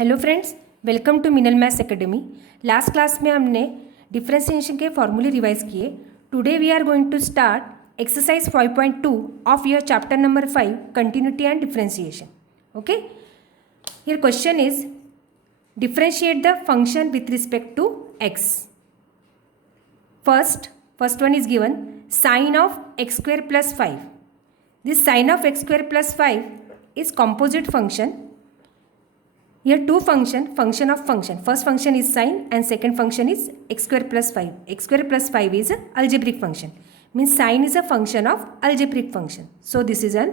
Hello friends, welcome to Minal maths academy. Last class में हमने differentiation के फॉर्मूले रिवाइज किए। Today we are going to start exercise 5.2 of your chapter number 5 continuity and differentiation. Okay, here question is differentiate the function with respect to x. First one is given sine of x square plus 5. This sine of x square plus 5 is composite function. Here two function of function. First function is sine and second function is x square plus 5. X square plus 5 is an algebraic function. Means sine is a function of algebraic function. So this is a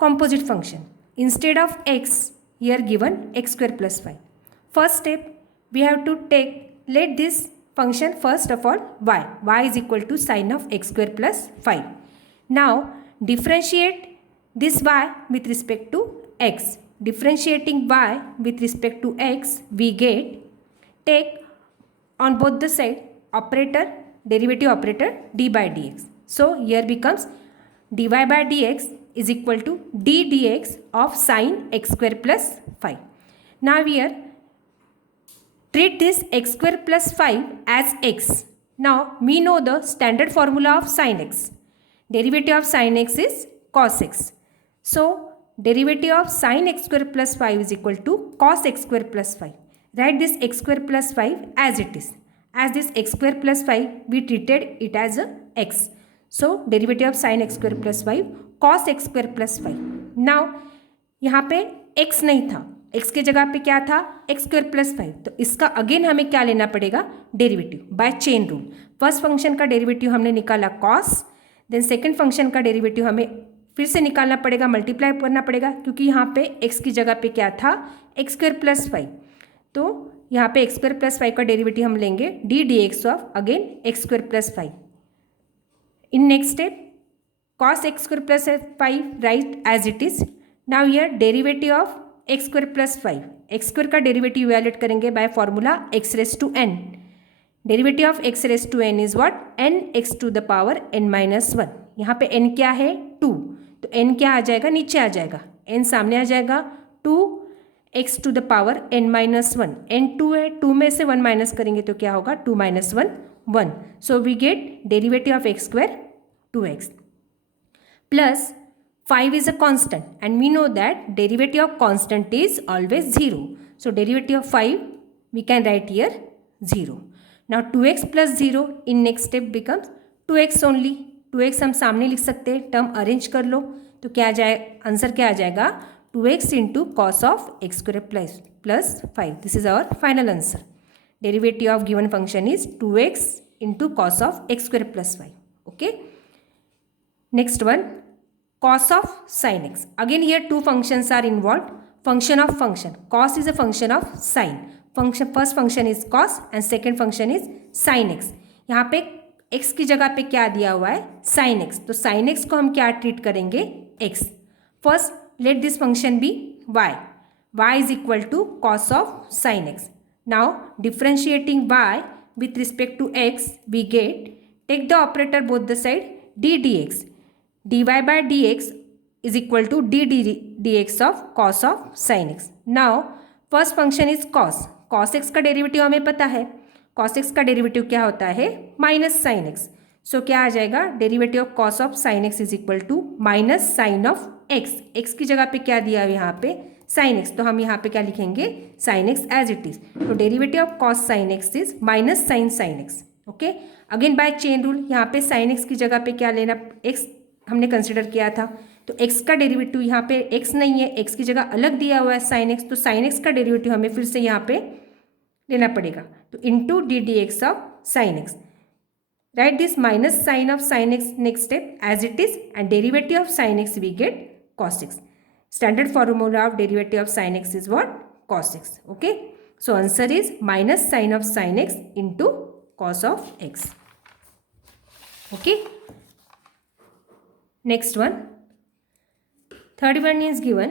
composite function. Instead of x, here given x square plus 5. First step, we have to let this function first of all y is equal to sine of x square plus 5. Now differentiate this y with respect to x. Differentiating y with respect to x, we take on both the side derivative operator d by dx. So here becomes dy by dx is equal to d dx of sine x square plus 5. Now here treat this x square plus 5 as x. Now we know the standard formula of sin x. Derivative of sin x is cos x. So derivative of sin x square plus 5 is equal to cos x square plus 5. Write this x square plus 5 as it is. As this x square plus 5, we treated it as a x. So derivative of sin x square plus 5 cos x square plus 5. Now यहाँ पे x नहीं था, x के जगह पे क्या था, x square plus 5. तो इसका अगेन हमें क्या लेना पड़ेगा, derivative by chain rule. First function का डेरिवेटिव हमने निकाला cos, देन सेकेंड फंक्शन का डेरिवेटिव हमें फिर से निकालना पड़ेगा, मल्टीप्लाई करना पड़ेगा, क्योंकि यहाँ पे x की जगह पे क्या था, x स्क्वायर प्लस 5. तो यहाँ पे x स्क्वायर प्लस 5 का डेरिवेटिव हम लेंगे d dx of again x square plus 5. In next step cos x square plus 5 right as it is. Now here derivative of x square plus 5. x square का derivative evaluate करेंगे by formula x raise to n. Derivative of x raise to n is what, n x to the power n minus 1. यहाँ पे n क्या है, 2. तो n क्या आ जाएगा, नीचे आ जाएगा, n सामने आ जाएगा, 2x to the power n minus 1. n 2 है, 2 में से 1 माइनस करेंगे तो क्या होगा, 2 minus 1 1. So we get derivative of x square 2x plus 5 is a constant and we know that derivative of constant is always 0. So derivative of 5 we can write here 0. Now 2x plus 0 in next step becomes 2x only. 2x हम सामने लिख सकते हैं, term arrange कर लो तो क्या आ जाए, answer क्या आ जाएगा, 2x into cos of x square plus 5. This is our final answer. Derivative of given function is 2x into cos of x square plus 5. Okay, next one cos of sin x. Again here two functions are involved. Function of function. Cos is a function of sin. First function is cos and second function is sin x. यहाँ पे x की जगह पे क्या दिया हुआ है, sin x. तो sin x को हम क्या ट्रीट करेंगे, x. First let this function be y. y is equal to cos of sin x. Now differentiating y with respect to x, we take the operator both the side d dx. dy by dx is equal to d dx of cos of sin x. Now first function is cos. cos x का derivative हमें पता है, cos x का derivative क्या होता है, minus sine x. सो क्या आ जाएगा, derivative of cos of sin x is equal to minus sine of x. x की जगह पे क्या दिया है यहाँ पे, sin x. तो हम यहाँ पे क्या लिखेंगे, sin x as it is. तो derivative of cos sin x is minus sine sin x. Okay, again by chain rule यहाँ पे sin x की जगह पे क्या लेना, x हमने कंसिडर किया था, तो x का डेरिवेटिव यहाँ पे x नहीं है, x की जगह अलग दिया हुआ है sin x. तो sin x का डेरिवेटिव हमें फिर से यहाँ पे लेना पड़ेगा, तो into d D x of sine x. Right this minus sine of sine x next step as it is and derivative of sine x we get cos x. Standard formula of derivative of sine x is what, cos x. Okay, so answer is minus sine of sine x into cos of x. Okay, next one, third one is given,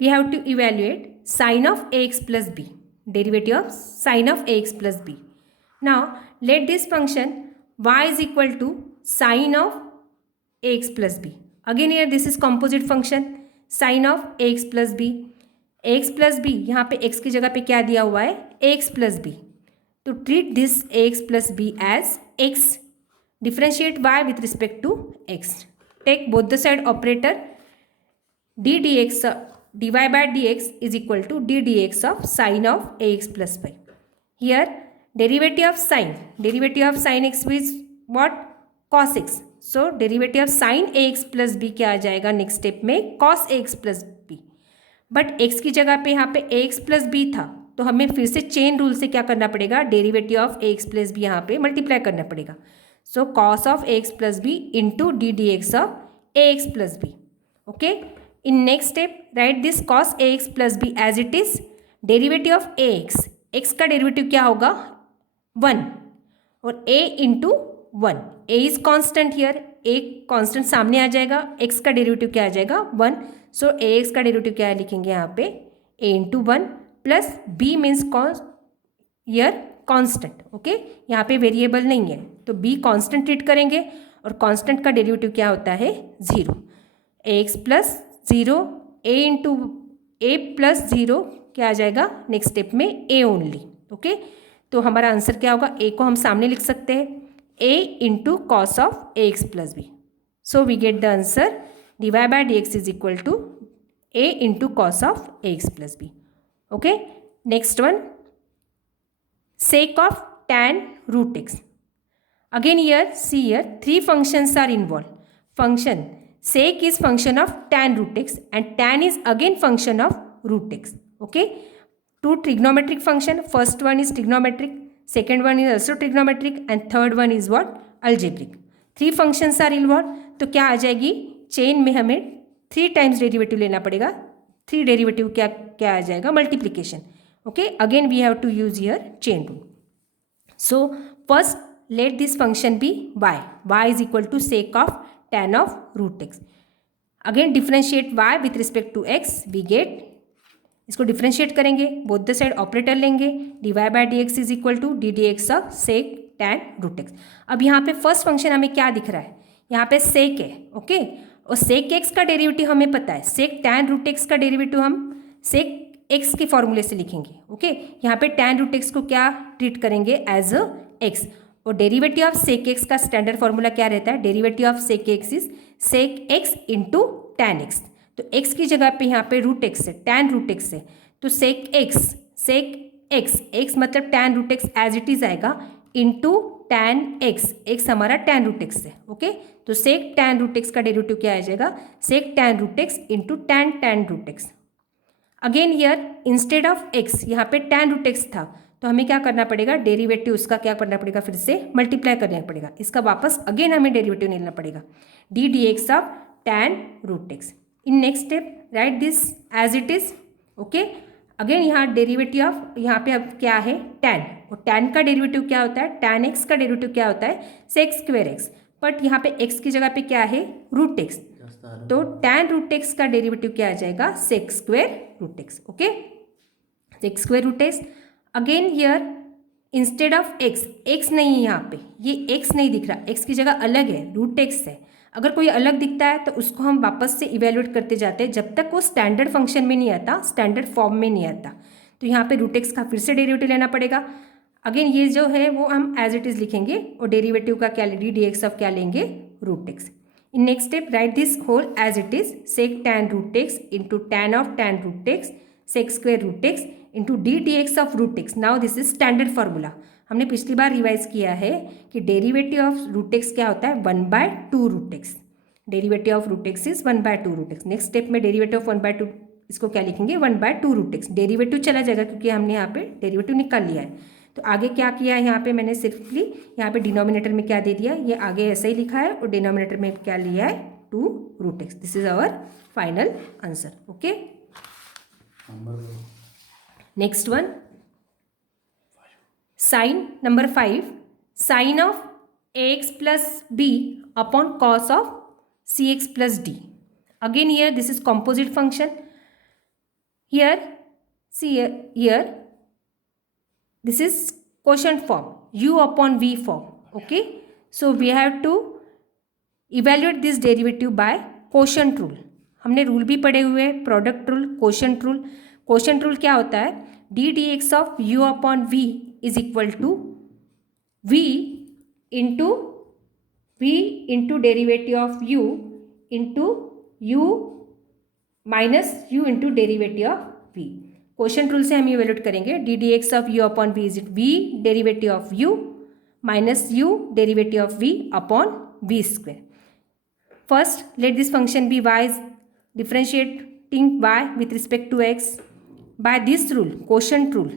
we have to evaluate sin of ax plus b. Derivative of sin of ax plus b. Now let this function y is equal to sin of ax plus b. Again here this is composite function, sin of ax plus b. X plus b, यहाँ पे x की जगह पे क्या दिया हुआ है, x plus b, तो treat this x plus B as x, differentiate y with respect to x, take both the side operator d D x dy by dx is equal to d dx of sine of ax plus y. Here derivative of sine x is what, cos x. So derivative of sine ax plus b क्या आ जाएगा next step में, cos ax plus b. But x की जगह पे यहाँ पे ax plus b था, तो हमें फिर से चेन रूल से क्या करना पड़ेगा, derivative of ax plus b यहाँ पे मल्टीप्लाई करना पड़ेगा. सो cos of ax plus b into d D x of ax plus b. Okay, in next step write this cos ax plus b as it is, derivative of ax, x का derivative क्या होगा 1 और a into 1, a is constant here, a constant सामने आ जाएगा, x का derivative क्या आ जाएगा 1. सो ax का डेरिवेटिव क्या लिखेंगे यहाँ पे a into 1 plus b means here constant. Okay, यहाँ पे वेरिएबल नहीं है तो b कांस्टेंट ट्रीट करेंगे और कांस्टेंट का डेरिवेटिव क्या होता है 0. ax plus 0 a into A plus 0 क्या आ जाएगा नेक्स्ट स्टेप में a ओनली. ओके, तो हमारा आंसर क्या होगा, a को हम सामने लिख सकते हैं a into cos of a x plus b. So we get the answer dy by D x is equal to a into cos of a x plus b. Okay, next one, sec of tan root x. Again here, see here, three functions are involved. Function sec is function of tan root x and tan is again function of root x. Okay, two trigonometric function, first one is trigonometric, second one is also trigonometric and third one is what, algebraic. Three functions are involved. तो क्या आ जाएगी, chain में हमें 3 times derivative लेना पड़ेगा. 3 derivative क्या आ जाएगा, multiplication. Okay, again we have to use here chain rule. So first let this function be y is equal to sec of tan of root x. Again differentiate y with respect to x, we get, इसको differentiate करेंगे, both the side operator लेंगे, dy by dx is equal to d dx of sec tan root x. अब यहाँ पे first function हमें क्या दिख रहा है, यहाँ पे sec है. ओके, और sec x का डेरिवेटिव हमें पता है, sec tan root x का डेरिवेटिव हम sec x के फॉर्मूले से लिखेंगे. ओके, यहाँ पे tan root x को क्या ट्रीट करेंगे एज अ x, और डेरिवेटिव ऑफ सेक एक्स का स्टैंडर्ड फॉर्मूला क्या रहता है, derivative of sec x is sec x into tan x. तो x की जगह पे यहाँ पे रूट एक्स है, टैन रूट एक्स है, तो सेक एक्स मतलब tan root x as it is आएगा इंटू टैन एक्स हमारा टैन रूट एक्स है. ओके, तो सेक टैन रूट एक्स का डेरिवेटिव क्या आ जाएगा, sec tan root x into tan root x. Again here instead of X यहाँ पे टैन रूट एक्स था, तो हमें क्या करना पड़ेगा, डेरिवेटिव उसका क्या करना पड़ेगा, फिर से मल्टीप्लाई करना पड़ेगा, इसका वापस अगेन हमें डेरिवेटिव लेना पड़ेगा D D x of tan root x. In next step right this as it is. Okay, again यहाँ डेरिवेटिव ऑफ, यहाँ पे अब क्या है टैन, और टैन का डेरिवेटिव क्या होता है, टैन एक्स का डेरिवेटिव क्या होता है सेक स्क्वेयर एक्स, बट यहाँ पे एक्स की जगह पे क्या है रूट एक्स, तो टैन रूट एक्स का डेरिवेटिव क्या आ जाएगा sec square root x. Okay, sec square root x. Again here instead of x नहीं है यहाँ पे, ये एक्स नहीं दिख रहा, एक्स की जगह अलग है रूट एक्स है. अगर कोई अलग दिखता है तो उसको हम वापस से इवेल्युएट करते जाते हैं जब तक वो स्टैंडर्ड फंक्शन में नहीं आता, स्टैंडर्ड फॉर्म में नहीं आता. तो यहाँ पे रूट एक्स का फिर से डेरिवेटिव लेना पड़ेगा. अगेन ये जो है वो हम एज इट इज़ लिखेंगे और डेरिवेटिव का क्या डी डी एक्स ऑफ क्या लेंगे root x. In next step right this whole as it is sec tan root x into tan of tan root x sec square root x into d D x of root x. Now this is standard formula. हमने पिछली बार revise किया है कि derivative of root X क्या होता है 1/2 root x. Derivative of root x is 1/2 root x. Next step में derivative of 1/2 इसको क्या लिखेंगे 1/2 रूट एक्स. डेरिवेटिव चला जाएगा क्योंकि हमने यहाँ पे डेरिवेटिव निकाल लिया है. तो आगे क्या किया है, यहाँ पे मैंने सिर्फली यहाँ पे डिनोमिनेटर में क्या दे दिया, ये आगे ऐसा ही लिखा है और डिनोमिनेटर में क्या लिया है 2 root x. This is our final answer. Okay, next one sine number 5, sine of ax plus b upon cos of cx plus d. Again here this is composite function. Here see here this is quotient form, u upon v form. Okay, so we have to evaluate this derivative by quotient rule. हमने rule भी पढ़े हुए हैं, product rule, quotient rule. Quotient rule क्या होता है, d D x of u upon v is equal to v into derivative of you into u minus u into derivative of v. Quotient rule से हम ये evaluate करेंगे, d D x of u upon v is it v derivative of u minus u derivative of v upon v square. First, let this function be y is differentiating y with respect to x. By this rule, quotient rule,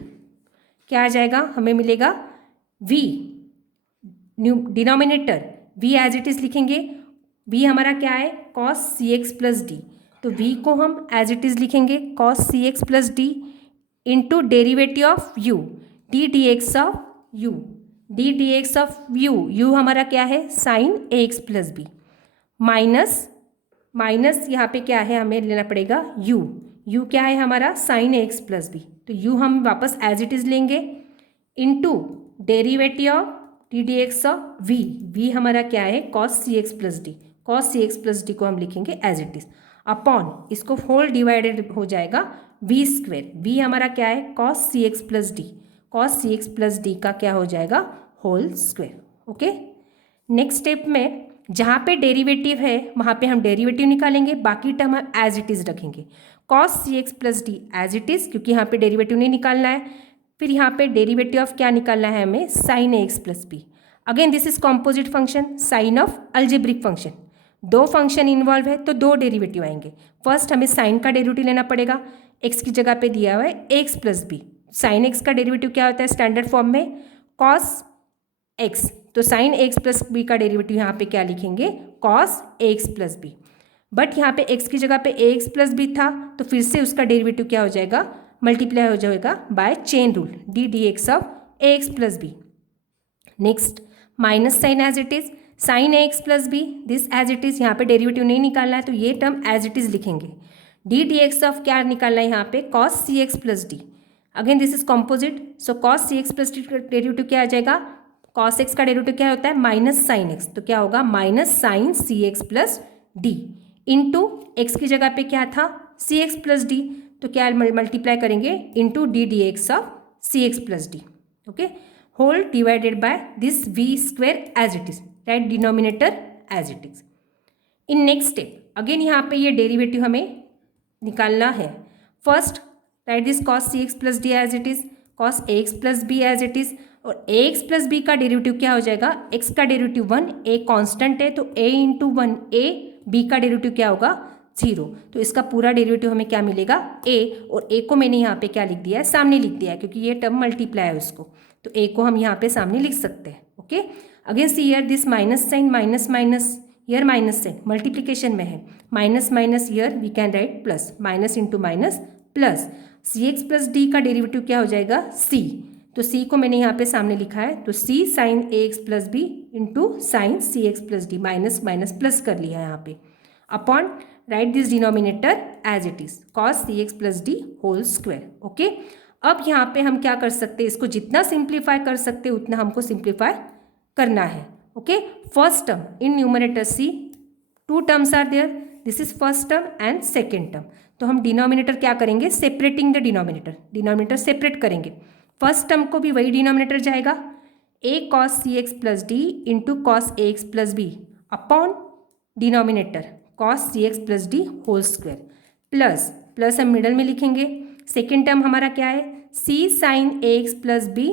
क्या आ जाएगा, हमें मिलेगा v denominator v as it is लिखेंगे, v हमारा क्या है cos cx plus d, तो v को हम एज इट इज़ लिखेंगे cos cx plus D into derivative of u d D x of u, d D x of u हमारा क्या है sin ax plus b minus यहाँ पे क्या है हमें लेना पड़ेगा u क्या है हमारा sin ax प्लस बी, तो u हम वापस एज इट इज़ लेंगे into derivative of D D x of v हमारा क्या है cos cx plus d, cos cx plus D को हम लिखेंगे एज इट इज़ अपॉन इसको होल डिवाइडेड हो जाएगा v स्क्वेयर, v हमारा क्या है cos cx plus d, cos cx plus d का क्या हो जाएगा whole square. Okay, next step में जहाँ पे डेरिवेटिव है वहाँ पे हम डेरिवेटिव निकालेंगे, बाकी टर्म हम एज इट इज़ रखेंगे cos cx plus d as it is, क्योंकि यहाँ पे डेरिवेटिव नहीं निकालना है। फिर यहाँ पे डेरिवेटिव ऑफ क्या निकालना है हमें sin ax plus b. Again this is composite function, sine of algebraic function, दो फंक्शन इन्वॉल्व है तो दो डेरिवेटिव आएंगे। फर्स्ट हमें साइन का डेरिवेटिव लेना पड़ेगा, x की जगह पे दिया हुआ है x plus B, sine x का डेरिवेटिव क्या होता है स्टैंडर्ड फॉर्म में cos x, तो साइन एक्स प्लस बी का डेरिवेटिव यहाँ पे क्या लिखेंगे cos x plus b, but यहाँ पे x की जगह पे ax प्लस बी था तो फिर से उसका डेरिवेटिव क्या हो जाएगा मल्टीप्लाई हो जाएगा by chain rule d D x of ax plus b. Next minus sine as it is sine x plus b, this as it is, यहाँ पे डेरिवेटिव नहीं निकालना है तो ये टर्म एज इट इज़ लिखेंगे, डी डी एक्स ऑफ क्या निकालना है यहाँ पे cos C x plus D. Again this is composite, so cos C x plus d का डेरिवेटिव क्या आ जाएगा, cos x का डेरिवेटिव क्या होता है माइनस साइन एक्स, तो क्या होगा minus sine C x plus D into X की जगह पे क्या था सी एक्स प्लस डी, तो क्या मल्टीप्लाई करेंगे into d D x of c x plus D. Okay, whole divided by this v square as it is, right denominator as it is. In next step again यहाँ पे ये derivative हमें निकालना है। First right this cos C x plus d as it is, cos a x plus B as it is, और a x plus b का derivative क्या हो जाएगा, x का डेरिवेटिव 1, a कांस्टेंट है तो a इंटू 1 a, b का derivative क्या होगा 0, तो इसका पूरा डेरिवेटिव हमें क्या मिलेगा a, और a को मैंने यहाँ पे क्या लिख दिया है सामने लिख दिया है क्योंकि ये टर्म मल्टीप्लाई है उसको, तो a को हम यहाँ पे सामने लिख सकते हैं। Okay, again see here this minus sine minus minus, here minus sine multiplication में है, minus minus here we can write plus, minus into minus plus, c x plus d का डेरिवेटिव क्या हो जाएगा c, तो c को मैंने यहाँ पे सामने लिखा है तो c sine A x plus B into sine C x plus D, minus minus plus कर लिया है यहाँ पे, upon right this denominator as it is cos C x plus D whole square. Okay, अब यहाँ पे हम क्या कर सकते हैं, इसको जितना सिंप्लीफाई कर सकते हैं उतना हमको सिंप्लीफाई करना है। Okay, first term in numerator c, two terms are there, this is first term and second term, तो हम डिनोमिनेटर क्या करेंगे सेपरेटिंग द डिनोमिनेटर सेपरेट करेंगे। फर्स्ट टर्म को भी वही डिनोमिनेटर जाएगा a cos C x plus D into cos A x plus B upon denominator cos C x plus D whole square, plus हम मिडल में लिखेंगे। सेकेंड टर्म हमारा क्या है c sine A x plus B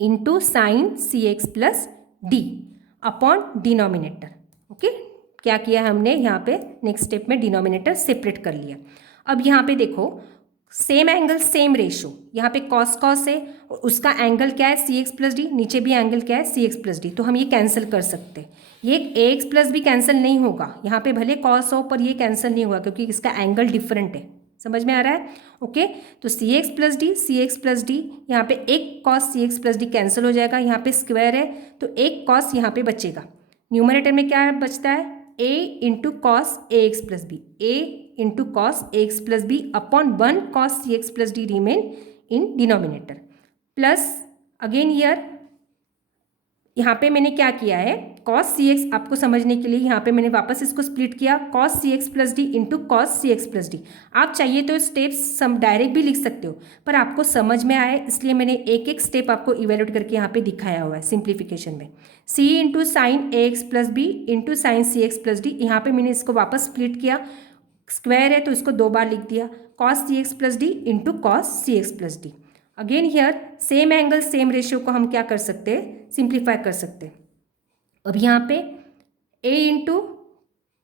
into sine C x plus D upon denominator. Okay, क्या किया हमने यहाँ पे नेक्स्ट स्टेप में डिनोमिनेटर सेपरेट कर लिया। अब यहाँ पे देखो सेम एंगल सेम रेशो, यहाँ पे कॉस कॉस है और उसका एंगल क्या है सी एक्स प्लस डी, नीचे भी एंगल क्या है सी एक्स प्लस डी, तो हम ये कैंसिल कर सकते हैं। ये ए एक्स प्लस बी कैंसिल नहीं होगा, यहाँ पे भले कॉस हो पर ये कैंसिल नहीं होगा क्योंकि इसका एंगल डिफरेंट है। समझ में आ रहा है? ओके, तो सी एक्स प्लस डी यहाँ पे एक cos C x plus D cancel हो जाएगा, यहाँ पे स्क्वायर है तो एक कॉस यहाँ पे बचेगा। न्यूमरेटर में क्या बचता है a into cos A x plus B, a into cos A x plus B upon 1 cos C x plus D remain in denominator, plus again here यहाँ पे मैंने क्या किया है कॉस सी एक्स आपको समझने के लिए यहाँ पे मैंने वापस इसको स्प्लिट किया, cos C x plus D into cos C x plus D. आप चाहिए तो स्टेप्स सम डायरेक्ट भी लिख सकते हो, पर आपको समझ में आए इसलिए मैंने एक एक स्टेप आपको इवेल्यूएट करके यहाँ पे दिखाया हुआ है सिंप्लीफिकेशन में। C into sine A x plus B into sine C x plus D, यहाँ पे मैंने इसको वापस स्प्लिट किया, स्क्वायर है तो इसको 2 बार लिख दिया, cos C x plus D into cos C x plus D. Again here same angle same ratio को हम क्या कर सकते हैं, सिंप्लीफाई कर सकते हैं। अब यहाँ पे a into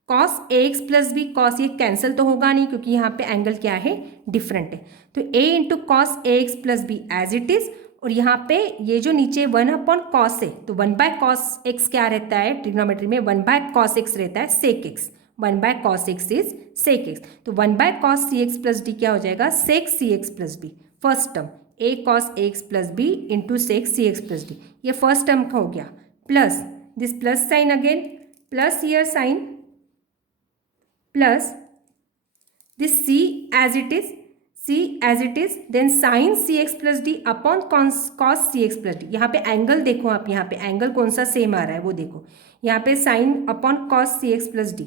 cos A x plus B, cos ये कैंसिल तो होगा नहीं क्योंकि यहाँ पे एंगल क्या है, डिफरेंट है, तो a into cos A x plus B as it is, और यहाँ पे ये जो नीचे 1 अपॉन कॉस है तो 1 बाय कॉस एक्स क्या रहता है ट्रिग्नोमेट्री में, 1 बाय कॉस एक्स रहता है sec X, 1 by cos X is sec X, तो 1 by cos C x plus D क्या हो जाएगा, sec C x plus B. First term a cos A x plus B into sec C x plus D, ये first term का हो गया, plus this plus sine again, plus here sine, plus this c as it is, then sin C x plus D upon cos C x plus D. यहाँ पे angle देखो आप, यहाँ पे एंगल कौन सा सेम आ रहा है वो देखो, यहाँ पे sine upon cos C x plus D,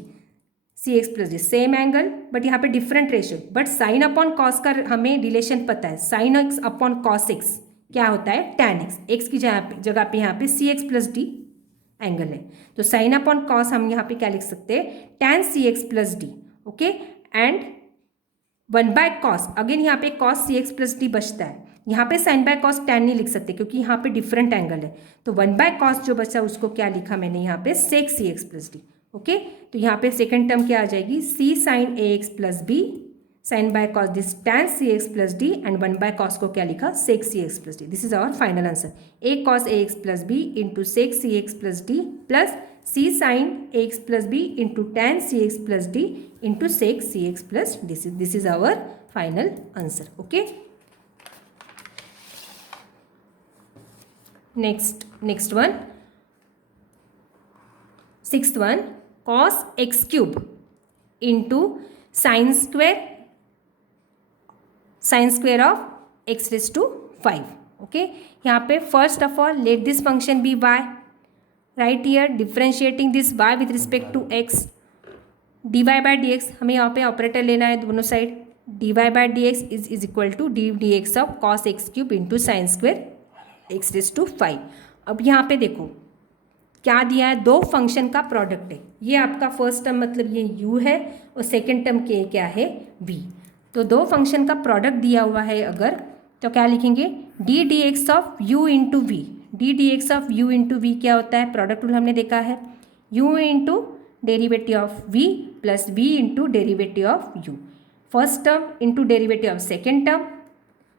C x plus D same angle but यहाँ पे different ratio, but sine upon cos का हमें रिलेशन पता है, sine X upon cos X क्या होता है, टैन एक्स, एक्स की जगह पे यहाँ पे सी एक्स प्लस डी एंगल है, तो साइन अपॉन कॉस हम यहाँ पे क्या लिख सकते हैं, tan C x plus D, okay, and 1 by cos, again यहाँ पे cos C x plus D बचता है, यहाँ पे साइन बाय कॉस टैन नहीं लिख सकते क्योंकि यहाँ पे डिफरेंट एंगल है, तो 1 बाय कॉस जो बचा उसको क्या लिखा मैंने यहाँ पे, sec C x plus D, okay, तो यहाँ पे सेकेंड टर्म क्या आ जाएगी, C sine A x plus B sine by cos this tan C x plus D, and 1 by cos को क्या लिखा, sec C x plus D. This is our final answer, A cos A x plus B into sec C x plus D plus C sine A x plus B into tan C x plus D into sec C x plus D. This is our final answer, okay. Next one, sixth one, cos x cube into sine square of x raise to 5, okay. यहाँ पे first of all let this function be y, right here differentiating this y with respect to x, dy by dx, हमें यहाँ पे operator लेना है दोनों side, dy by dx is equal to D dx of cos x cube into sine square X raise to 5। अब यहाँ पे देखो क्या दिया है, दो फंक्शन का प्रोडक्ट है, ये आपका फर्स्ट टर्म मतलब ये u है और सेकेंड टर्म के क्या है v, तो दो फंक्शन का प्रोडक्ट दिया हुआ है अगर, तो क्या लिखेंगे, D D x of you into V, D D x of you into V क्या होता है, प्रोडक्ट रूल हमने देखा है, u into derivative of v plus v into derivative of u, first term into derivative of second term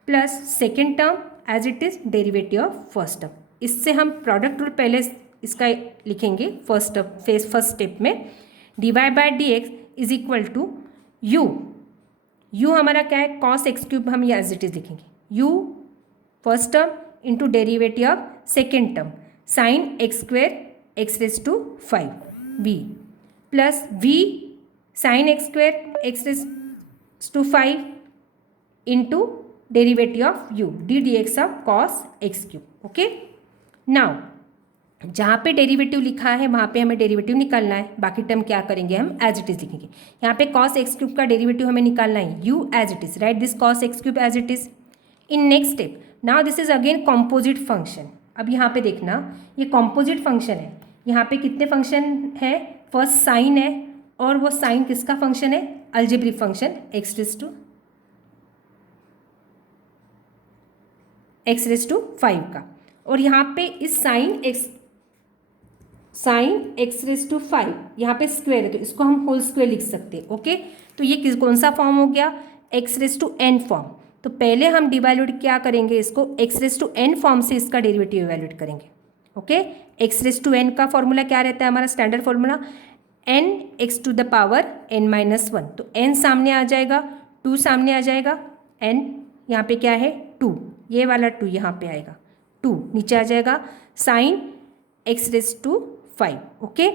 plus second term as it is derivative of first term. इससे हम product rule पहले इसका लिखेंगे first step में, D Y by D x is equal to U हमारा क्या है, cos x cube हम ये एज इट इज लिखेंगे, U first term into derivative of second term sine X square X raise to 5 V plus V sine X square X raise to 5 into derivative of U D D x of cos x cube, okay. Now जहाँ पे derivative लिखा है वहाँ पे हमें derivative निकालना है, बाकी टर्म क्या करेंगे हम एज इट इज़ लिखेंगे। यहाँ पे कॉस एक्स क्यूब का डेरिवेटिव हमें निकालना है, U as it is, right this cos x cube as it is. In next step now this is again composite function. अब यहाँ पे देखना ये कॉम्पोजिट फंक्शन है, यहाँ पे कितने फंक्शन है, फर्स्ट साइन है और वो साइन किसका फंक्शन है, algebraic function X raise to 5 का, और यहाँ पे इस साइन एक्स रेज टू 5 यहाँ पे स्क्वायर है तो इसको हम होल स्क्वायर लिख सकते हैं, ओके। तो ये कौन सा फॉर्म हो गया, X raise to N form. तो पहले हम डिवैल्यूट क्या करेंगे, इसको X raise to N form से इसका डेरिवेटिव इवैल्यूएट करेंगे, okay. X raise to N का फॉर्मूला क्या रहता है हमारा standard formula, N X to the power N minus 1, तो एन सामने आ जाएगा, 2 सामने आ जाएगा, एन यहाँ पे क्या है 2, ये वाला 2 यहाँ पे आएगा, 2 नीचे आ जाएगा, sine x raise to 5, okay.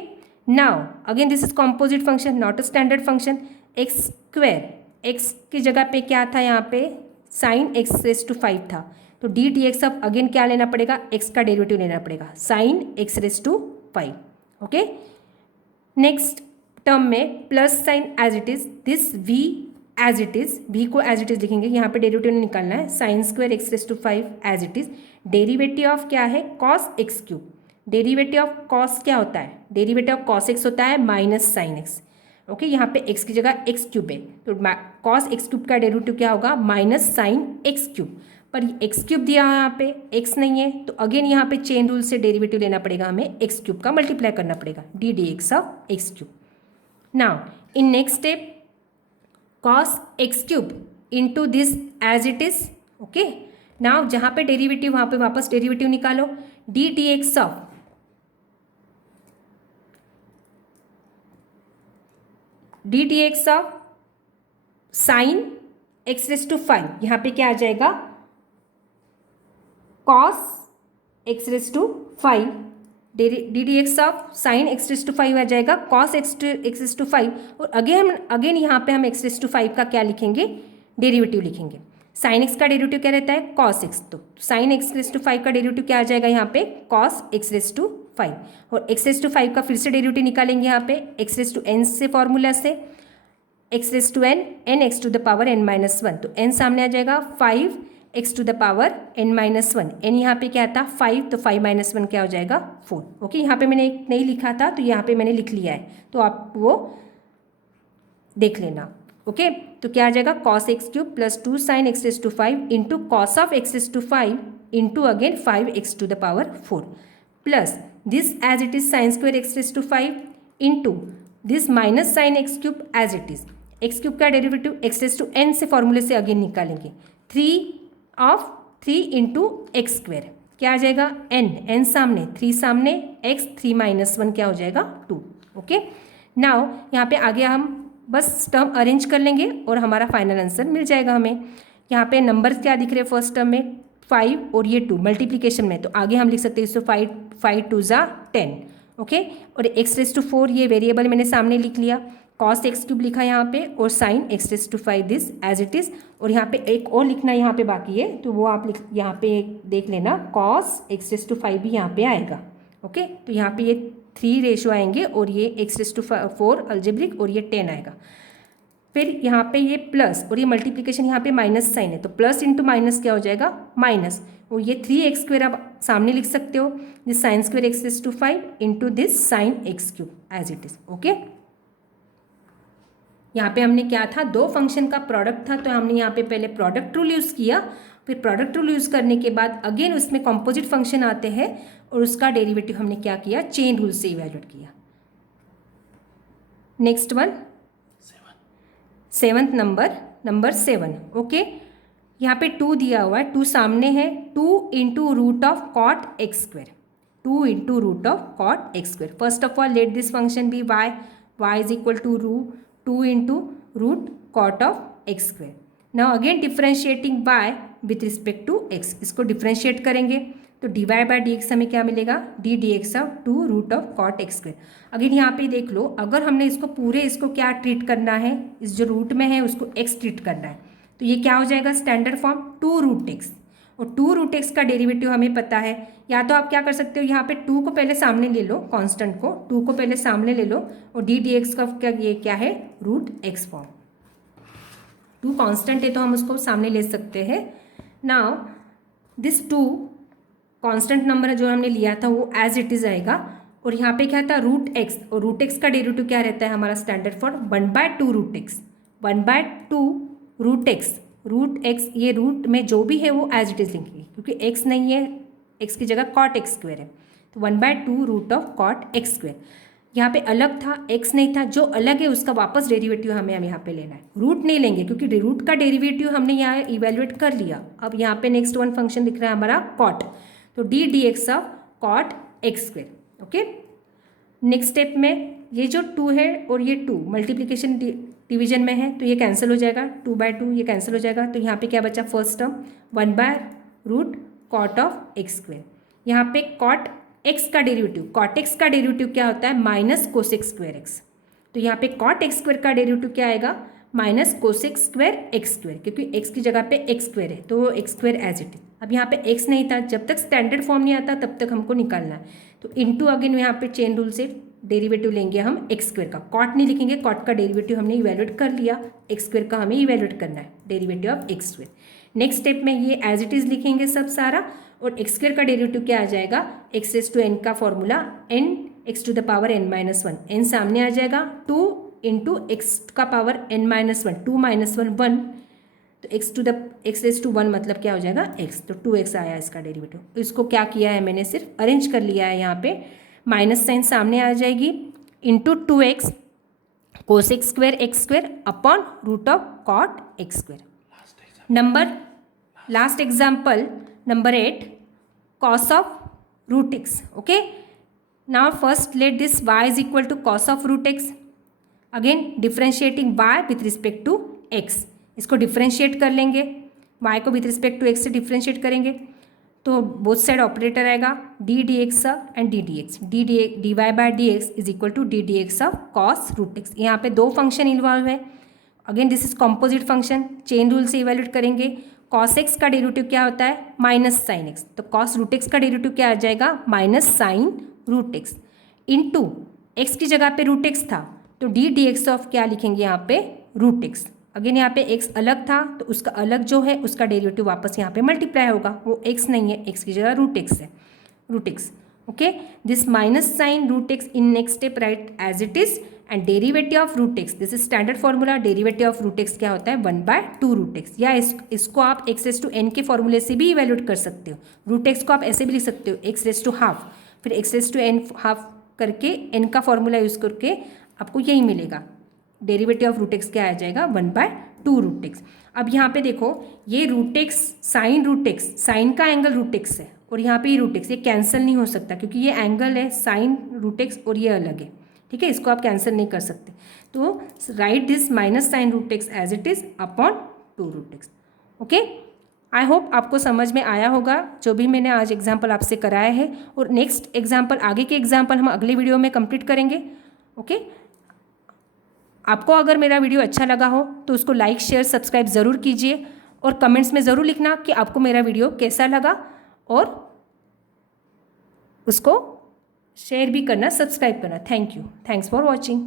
Now again this is composite function not a standard function, X square X की जगह पे क्या था, यहाँ पे साइन एक्स रेज टू 5 था, तो डी डी एक्स अब अगेन क्या लेना पड़ेगा, एक्स का डेरिवेटिव लेना पड़ेगा, sine x raise to 5, okay. Next term में plus sine as it is, this v as it is, v को एज इट इज लिखेंगे, यहाँ पे डेरिवेटिव निकालना है, sine square x raise to 5 as it is, derivative of क्या है cos x cube, derivative of cos क्या होता है, डेरिवेटिव ऑफ कॉस एक्स होता है माइनस साइन एक्स, ओके। यहाँ पे x की जगह एक्स क्यूब है, तो कॉस एक्स क्यूब का डेरिवेटिव क्या होगा माइनस साइन एक्स क्यूब, पर एक्स क्यूब दिया है यहाँ पे, x नहीं है, तो अगेन यहाँ पे चेन रूल से डेरिवेटिव लेना पड़ेगा हमें, एक्स क्यूब का मल्टीप्लाई करना पड़ेगा, D D x of X cube. Now in next step cos x cube into this as it is, okay. Now जहाँ पे डेरिवेटिव वहाँ पे वापस डेरिवेटिव निकालो, D D x of D D x of sine x raise to 5, यहाँ पे क्या आ जाएगा cos X raise to 5, D D x of sine x raise to 5 आ जाएगा कॉस एक्स रेज टू 5, और अगेन यहाँ पे हम एक्स रेज टू 5 का क्या लिखेंगे डेरिवेटिव लिखेंगे, साइन एक्स का डेरिवेटिव क्या रहता है कॉस एक्स, तो साइन एक्स रेज टू 5 का डेरिवेटिव क्या आ जाएगा यहाँ पे कॉस एक्स रेज टू 5, और एक्स रेज टू 5 का फिर से डेरिवेटिव निकालेंगे यहाँ पे एक्स रेज टू एन से फॉर्मूला से, X raise to N N X to the power N minus 1, तो एन सामने आ जाएगा 5 x to the power N minus 1, N यहाँ पे क्या था 5, तो 5 माइनस 1 क्या हो जाएगा 4, ओके। यहाँ पे मैंने एक नहीं लिखा था तो यहाँ पे मैंने लिख लिया है, तो आप वो देख लेना, ओके। तो क्या आ जाएगा cos x cube plus 2 sine x raise to 5 into cos of x raise to 5 into again 5 x to the power 4 plus this as it is sine square x raise to 5 into this minus sine x cube as it is, x cube का derivative x raise to N से फॉर्मूले से again निकालेंगे, 3 into x square क्या आ जाएगा N सामने 3 सामने एक्स 3 माइनस 1 क्या हो जाएगा 2, ओके। नाउ यहाँ पे आगे हम बस टर्म अरेंज कर लेंगे और हमारा फाइनल आंसर मिल जाएगा हमें। यहाँ पे नंबर्स क्या दिख रहे हैं फर्स्ट टर्म में 5 और ये 2 मल्टीप्लिकेशन में, तो आगे हम लिख सकते हैं इसको 5 2 ज़ा 10, ओके। और एक्स रेज टू 4 ये वेरिएबल मैंने सामने लिख लिया, कॉस एक्स क्यूब लिखा यहाँ पे और sine x raise to 5 this as it is, और यहाँ पे एक और लिखना यहाँ पे बाकी है, तो वो आप यहाँ पे देख लेना कॉस एक्स रेज टू 5 भी यहाँ पे आएगा, ओके। तो यहाँ पे ये 3 रेशो आएंगे और ये एक्स रेज टू 4 अलजेब्रिक और ये 10 आएगा, फिर यहाँ पे ये प्लस और ये मल्टीप्लिकेशन यहाँ पे माइनस साइन है, तो प्लस इंटू माइनस क्या हो जाएगा माइनस, और ये 3x स्क्वायर आप सामने लिख सकते हो, this sine square x raise to 5 into this sine x cube as it is, okay. यहाँ पे हमने क्या था 2 फंक्शन का प्रोडक्ट था, तो हमने यहाँ पे पहले प्रोडक्ट रूल यूज़ किया, फिर प्रोडक्ट रूल यूज़ करने के बाद अगेन उसमें कॉम्पोजिट फंक्शन आते हैं और उसका डेरिवेटिव हमने क्या किया चेन रूल से इवेल्युएट किया। Next one 7th number 7, okay. यहाँ पे 2 दिया हुआ है, 2 सामने है, 2 into root of cot X square, 2 into root of cot X square. First of all let this function be y is equal to 2 into root cot of x square. Now again differentiating y with respect to x, इसको differentiate करेंगे तो dy by D X हमें क्या मिलेगा D D x of 2 root of cot X square. Again यहाँ पे देख लो, अगर हमने इसको क्या ट्रीट करना है, इस जो रूट में है उसको x ट्रीट करना है, तो ये क्या हो जाएगा स्टैंडर्ड फॉर्म 2 रूट एक्स, और 2 रूट एक्स का डेरिवेटिव हमें पता है, या तो आप क्या कर सकते हो यहाँ पे 2 को पहले सामने ले लो, कांस्टेंट को 2 को पहले सामने ले लो, और डी डी एक्स का क्या है रूट एक्स फॉर्म, 2 कांस्टेंट है तो हम उसको सामने ले सकते हैं। नाउ दिस 2 कांस्टेंट नंबर जो हमने लिया था वो एज इट इज़ आएगा, और यहाँ पे क्या था रूट एक्स, और रूट एक्स का डेरिवेटिव क्या रहता है हमारा standard form 1/2 root X, 1/2 root X, ये रूट में जो भी है वो एज इट इज़ लिखेंगे क्योंकि एक्स नहीं है, एक्स की जगह कॉट एक्स स्क्वायर है, तो 1/2 root of cot X square. यहाँ पे अलग था, एक्स नहीं था, जो अलग है उसका वापस डेरिवेटिव हमें यहाँ पे लेना है, रूट नहीं लेंगे क्योंकि रूट का डेरिवेटिव हमने यहाँ इवेल्युएट कर लिया। अब यहाँ पे नेक्स्ट वन फंक्शन दिख रहा है हमारा कॉट, तो D D x of cot X square, okay. Next step में ये जो 2 है और ये 2 मल्टीप्लिकेशन डिवीजन में है तो ये कैंसिल हो जाएगा, 2/2 ये कैंसिल हो जाएगा, तो यहाँ पे क्या बचा फर्स्ट टर्म 1/रूट कॉट ऑफ एक्स स्क्वायर। यहाँ पे कॉट एक्स का डेरिवेटिव, कॉट एक्स का डेरिवेटिव क्या होता है माइनस कोसेक स्क्वायर एक्स, तो यहाँ पे कॉट एक्स स्क्वायर का डेरिवेटिव क्या आएगा minus cosec square X square, क्योंकि एक्स की जगह पे एक्स स्क्वायर है तो वो X square as it is. अब यहाँ पे एक्स नहीं था, जब तक स्टैंडर्ड फॉर्म नहीं आता तब तक हमको निकालना है, तो इनटू अगेन यहाँ पे चेन रूल से डेरिवेटिव लेंगे हम एक्स स्क्वायर का, कॉट नहीं लिखेंगे, कॉट का डेरिवेटिव हमने इवेल्युएट कर लिया, एक्स स्क्वायर का हमें इवेल्युएट करना है, derivative of x square. Next step में ये एज इट इज़ लिखेंगे सब सारा, और एक्स स्क्वायर का डेरिवेटिव क्या आ जाएगा, एक्स रेज टू एन का formula N X to the power N minus one, N सामने आ जाएगा, 2 इंटू एक्स का power N minus one, 2 minus one 1, तो एक्स रेज टू 1 मतलब क्या हो जाएगा x, तो 2x आया इसका डेरिवेटिव। तो इसको क्या किया है मैंने, सिर्फ अरेंज कर लिया है, यहाँ पे माइनस साइन सामने आ जाएगी, into 2x cos X square X square upon root of cot X square. Last example number 8, cos of root x. Okay, now first let this y is equal to cos of root x. Again differentiating y with respect to x. इसको differentiate कर लेंगे, y को with respect to x से differentiate करेंगे, तो both side operator आएगा D D X and D D X, D Y by D x is equal to D D x of cos root X. यहाँ पे दो function involve है, again this is composite function, chain rule से evaluate करेंगे। Cos X का derivative क्या होता है, माइनस साइन एक्स, तो कॉस रूट एक्स का डेरिवेटिव क्या आ जाएगा, minus sine root x, into X की जगह पे रूट एक्स था, तो डी डी एक्स ऑफ क्या लिखेंगे यहाँ पे, रूट एक्स। अगेन यहाँ पे एक्स अलग था, तो उसका अलग जो है उसका डेरिवेटिव वापस यहाँ पे मल्टीप्लाई होगा, वो एक्स नहीं है, एक्स की जगह रूट एक्स है, root x. Okay, this minus sine root x in next step right as it is, and derivative of root x, this is standard formula, derivative of root X क्या होता है, 1/2 root x, या इसको आप x raise to N के फॉर्मूले से भी इवेल्यूएट कर सकते हो। रूट एक्स को आप ऐसे भी लिख सकते हो, एक्स रेज टू हाफ, फिर X raise to N half करके एन का फॉर्मूला यूज़ करके आपको यही मिलेगा, डेरिवेटिव ऑफ रूट एक्स क्या आ जाएगा, 1/2 रूट एक्स। अब यहाँ पे देखो, ये root X sine root X, sine का एंगल रूट एक्स है और यहाँ पे ये रूट एक्स, ये कैंसिल नहीं हो सकता क्योंकि ये एंगल है साइन रूट एक्स और ये अलग है, ठीक है, इसको आप कैंसिल नहीं कर सकते। तो right this minus sine root x as it is upon 2 root x. Okay, I hope आपको समझ में आया होगा जो भी मैंने आज एग्जाम्पल आपसे कराया है, और नेक्स्ट एग्जाम्पल, आगे के एग्जाम्पल हम अगले वीडियो में कंप्लीट करेंगे। ओके, आपको अगर मेरा वीडियो अच्छा लगा हो तो उसको लाइक शेयर सब्सक्राइब ज़रूर कीजिए, और कमेंट्स में ज़रूर लिखना कि आपको मेरा वीडियो कैसा लगा, और उसको शेयर भी करना, सब्सक्राइब करना। Thank you, thanks for watching.